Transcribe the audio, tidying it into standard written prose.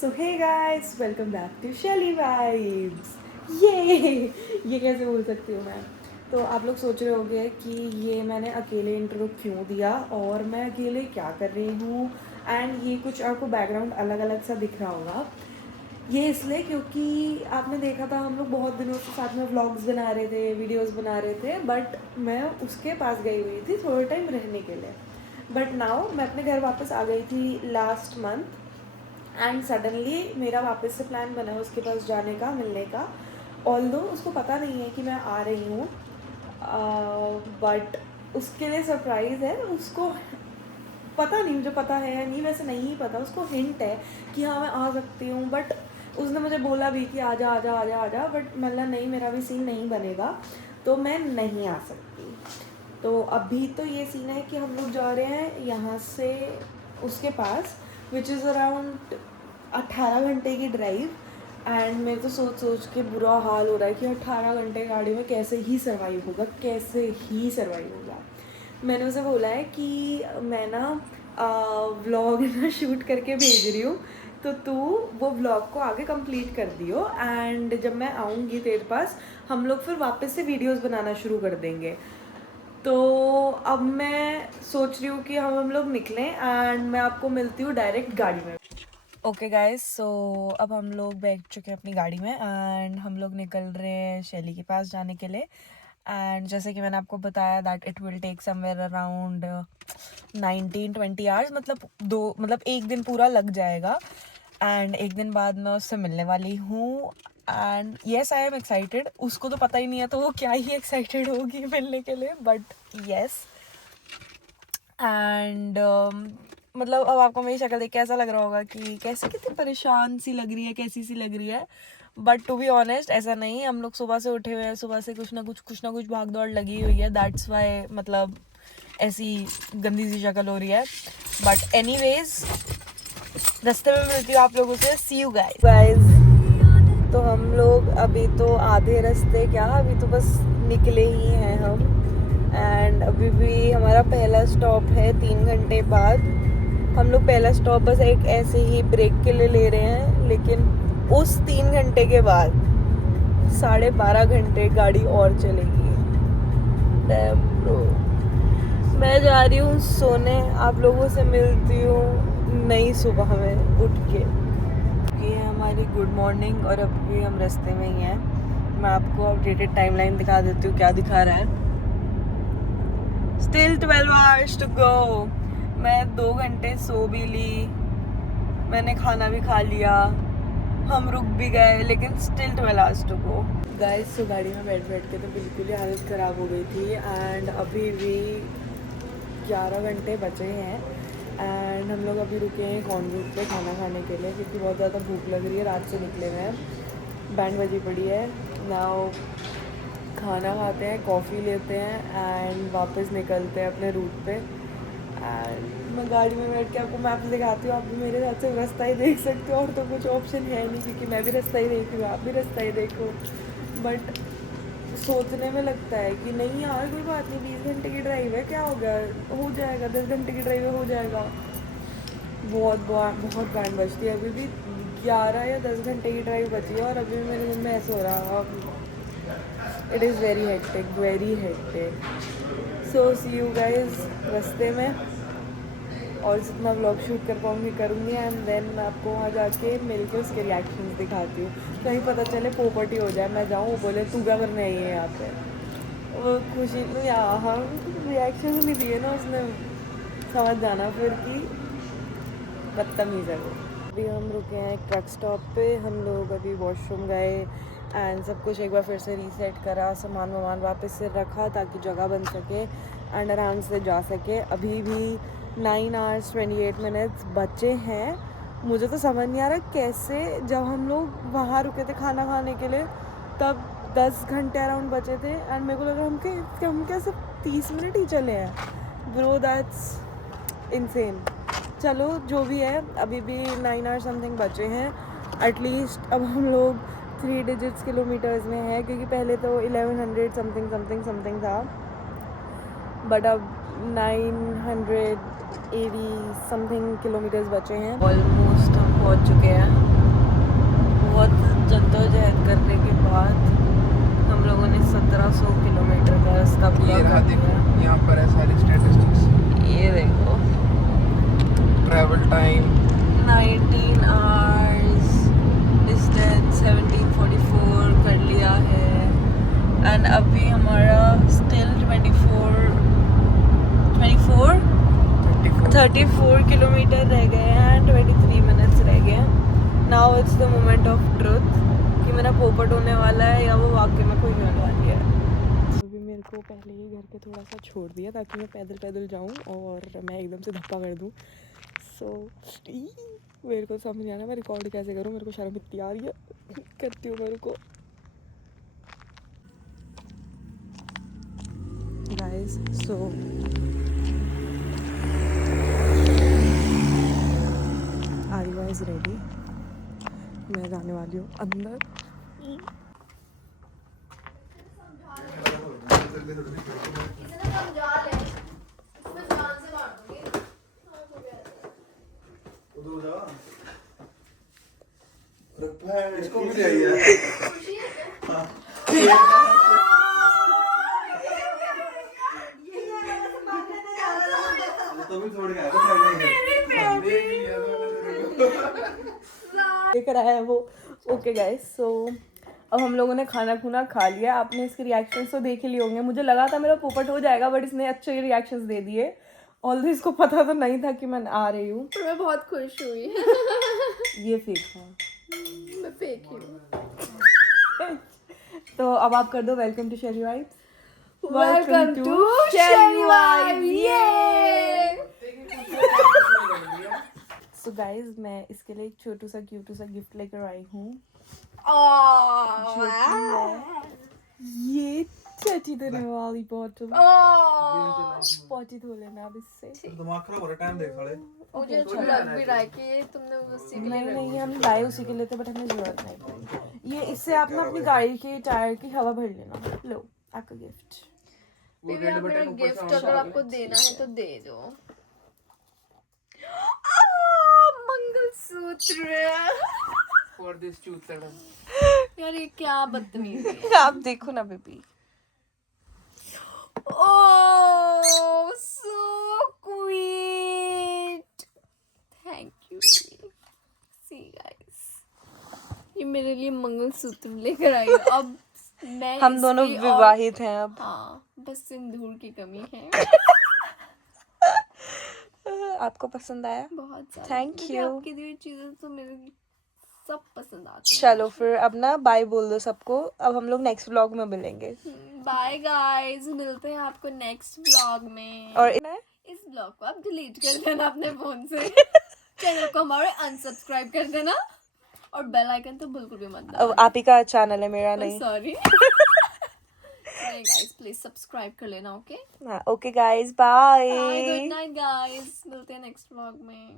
So hey guys, welcome back to Shaili vibes. ये कैसे बोल सकती हूँ मैं। तो आप लोग सोच रहे होंगे कि ये मैंने अकेले इंट्रो क्यों दिया और मैं अकेले क्या कर रही हूँ, एंड ये कुछ आपको बैकग्राउंड अलग अलग सा दिख रहा होगा। ये इसलिए क्योंकि आपने देखा था हम लोग बहुत दिनों से साथ में व्लॉग्स बना रहे थे, वीडियोस बना रहे थे, बट मैं उसके पास गई हुई थी थोड़े टाइम रहने के लिए। बट नाउ मैं अपने घर वापस आ गई थी लास्ट मंथ, एंड सडनली मेरा वापस से प्लान बना है उसके पास जाने का, मिलने का। ऑल्दो उसको पता नहीं है कि मैं आ रही हूँ, बट उसके लिए सरप्राइज़ है। उसको पता नहीं, मुझे पता है या नहीं, वैसे नहीं पता, उसको हिंट है कि हाँ मैं आ सकती हूँ। बट उसने मुझे बोला भी कि आजा आजा आजा आजा, बट मतलब नहीं, मेरा भी सीन नहीं बनेगा तो मैं नहीं आ सकती। तो अभी तो ये सीन है कि हम लोग जा रहे हैं यहाँ से उसके पास, विच इज़ अराउंड 18 घंटे की ड्राइव। एंड मेरे तो सोच सोच के बुरा हाल हो रहा है कि 18 घंटे गाड़ी में कैसे ही सर्वाइव होगा, कैसे ही सर्वाइव होगा। मैंने उसे बोला है कि मैं ना व्लॉग ना शूट करके भेज रही हूँ, तो तू वो व्लॉग को आगे कंप्लीट कर दियो, एंड जब मैं आऊँगी तेरे पास हम लोग फिर वापस से वीडियोस बनाना शुरू कर देंगे। तो अब मैं सोच रही हूँ कि हम लोग निकलें, एंड मैं आपको मिलती हूँ डायरेक्ट गाड़ी में। ओके गाइस, सो अब हम लोग बैठ चुके हैं अपनी गाड़ी में, एंड हम लोग निकल रहे हैं शैली के पास जाने के लिए। एंड जैसे कि मैंने आपको बताया that it will take somewhere around 19-20 hours, मतलब एक दिन पूरा लग जाएगा। एंड एक दिन बाद मैं उससे मिलने वाली हूँ, and yes I am excited. उसको तो पता ही नहीं है तो वो क्या ही एक्साइटेड होगी मिलने के लिए, बट येस। एंड मतलब अब आपको मेरी शक्ल देख के ऐसा लग रहा होगा कि कैसे, कितनी परेशान सी लग रही है, कैसी सी लग रही है। बट टू बी ऑनेस्ट ऐसा नहीं, हम लोग सुबह से उठे हुए हैं, सुबह से कुछ ना कुछ भाग दौड़ लगी हुई है, दैट्स वाई मतलब ऐसी गंदी सी शक्ल हो रही है। बट एनीवेज, रास्ते में मिलती हूँ आप लोगों से। सी यू गाइस। तो हम लोग अभी तो आधे रास्ते, क्या अभी तो बस निकले ही हैं हम, एंड अभी भी हमारा पहला स्टॉप है 3 घंटे बाद। हम लोग पहला स्टॉप बस एक ऐसे ही ब्रेक के लिए ले रहे हैं, लेकिन उस 3 घंटे के बाद 12.5 घंटे गाड़ी और चलेगी। मैं जा रही हूँ सोने, आप लोगों से मिलती हूँ नई सुबह में उठ के। ये है हमारी गुड मॉर्निंग, और अभी हम रास्ते में ही हैं। मैं आपको अपडेटेड टाइमलाइन दिखा देती हूँ क्या दिखा रहा है। Still 12 hours to go. मैं 2 घंटे सो भी ली, मैंने खाना भी खा लिया, हम रुक भी गए, लेकिन still 12 hours to go guys. तो गाड़ी में बैठ के तो बिल्कुल ही हालत ख़राब हो गई थी, एंड अभी भी 11 घंटे बचे हैं, एंड हम लोग अभी रुके हैं कॉन्वेंट पे खाना खाने के लिए, क्योंकि बहुत ज़्यादा भूख लग रही है, रात से निकले हुए हैं, बैंड बजी पड़ी है। नाउ खाना खाते हैं, कॉफ़ी लेते हैं, एंड वापस निकलते हैं अपने रूट पे। एंड मैं गाड़ी में बैठ के आपको मैप दिखाती हूँ, आप भी मेरे साथ से रास्ता ही देख सकते हो, और तो कुछ ऑप्शन है नहीं, क्योंकि मैं भी रास्ता ही देख रही हूँ, आप भी रास्ता ही देखो। बट सोचने में लगता है कि नहीं यार कोई बात नहीं, 20 घंटे की ड्राइव है, क्या हो गया, हो जाएगा, 10 घंटे की ड्राइव है, हो जाएगा। बहुत बैंड बजती है, अभी भी 11 या 10 घंटे की ड्राइव बची है, और अभी भी मेरे मन में ऐसा हो रहा है, it is very hectic. So see you guys रास्ते में, और जितना व्लॉग शूट कर पाऊँगी करूँगी, एंड देन मैं आपको वहाँ जाके मिल के उसके रिएक्शंस दिखाती हूँ। कहीं पता चले पोपटी हो जाए, मैं जाऊँ वो बोले तू क्या करने आई है यहाँ पे, वो खुशी यहाँ रिएक्शन नहीं दिए ना उसने, समझ जाना फिर कि बदतमीज़ है वो। अभी हम रुके हैं एक ट्रक स्टॉप पे, हम लोग अभी वॉशरूम गए, एंड सब कुछ एक बार फिर से रीसेट करा, सामान वापस से रखा ताकि जगह बन सके एंड आराम से जा सके। अभी भी 9 आवर्स 28 मिनट्स बचे हैं। मुझे तो समझ नहीं आ रहा कैसे, जब हम लोग वहाँ रुके थे खाना खाने के लिए तब 10 घंटे अराउंड बचे थे, एंड मेरे को लगा हम क्या सिर्फ 30 मिनट ही चले हैं। Bro that's insane. चलो जो भी है, अभी भी 9 आवर समथिंग बचे हैं। एटलीस्ट अब हम लोग 3 डिजिट्स किलोमीटर्स में है, क्योंकि पहले तो 1100 समथिंग था, बट अब 980 समथिंग किलोमीटर्स बचे हैं। ऑलमोस्ट हम पहुंच चुके हैं। बहुत जद्दोजहद करने के बाद हम लोगों ने 1700 किलोमीटर का रास्ता पूरा कर दिया। यहाँ पर है सारे स्टैटिस्टिक्स। ये देखो ट्रैवल टाइम 19 आवर्स, डिस्टेंस 1744 कर लिया है एंड अभी हमारा स्टिल 34 किलोमीटर रह गए हैं एंड 23 मिनट्स रह गए हैं। Now it's the moment of truth कि मेरा पोपट होने वाला है या वो वाकई में कोई होने वाली है। अभी मेरे को पहले ही घर पे थोड़ा सा छोड़ दिया ताकि मैं पैदल पैदल जाऊँ और मैं एकदम से धप्पा कर दूँ। सो मेरे को समझ नहीं आ रहा मैं रिकॉर्ड कैसे करूँ, मेरे को शर्म इतनी आ रही है। करती हूँ मेरे को guys. So are you guys ready? मैं जाने वाली हूँ अंदर। इसको भी चाहिए तभी छोड़ के लेकर आया है वो। ओके गाइस, सो अब हम लोगों ने खाना खुना खा लिया। आपने इसके रिएक्शंस तो देख ही लिए होंगे। मुझे लगा था मेरा पोपट हो जाएगा बट इसने अच्छे रिएक्शंस दे दिए। ऑल्दो इसको पता तो नहीं था कि मैं आ रही हूँ। मैं बहुत खुश हुई। ये फेक था। मैं फेक ही हूँ। तो अब आप कर दो welcome to Sheri vibes. Welcome to Sheri vibes. ये सो गाइस मैं इसके लिए एक छोटू सा क्यूट सा गिफ्ट लेकर आई हूँ। ये टटी देने वाली बॉटल। पॉटी धो लेना अब इससे। दिमाग खराब हो रहा है, टाइम देख साले। मुझे तो लग भी रहा है कि तुमने उसी के लिए नहीं हम लाए उसी के लिए थे बट हमें जरूरत नहीं पड़ी। ये इससे आप ना अपनी गाड़ी के टायर की हवा भर लेना। लो आपका गिफ्ट। बेबी आप मेरा गिफ्ट अगर आपको देना है तो दे दो। Mangalsutra. For this truth seller. यार ये क्या बदतमीजी है। आप देखो ना baby. Oh, so sweet. Thank you. See guys, ये मेरे लिए मंगलसूत्र लेकर आई है। अब मैं हम दोनों इसकी विवाहित हैं अब। हाँ, बस सिंदूर की कमी है। आपको पसंद आया? बहुत ज्यादा। Thank मुझे you. आपकी दी हुई चीजें तो मेरे सब पसंद आती हैं। चलो फिर अब ना बाय बोल दो सबको। अब हम लोग नेक्स्ट व्लॉग में मिलेंगे। बाय गाइस, मिलते हैं आपको नेक्स्ट व्लॉग में। और इस ब्लॉग को आप डिलीट कर देना अपने फोन से। चैनल को हमारे अनसब्सक्राइब कर देना और बेल आइकन तो बिल्कुल भी मत अब दबाना। आप ही का चैनल है मेरा नहीं। सॉरी। नहीं गाइस, प्लीज सब्सक्राइब कर लेना। Okay okay guys, bye. Bye, good night guys, मिलते हैं नेक्स्ट व्लॉग में।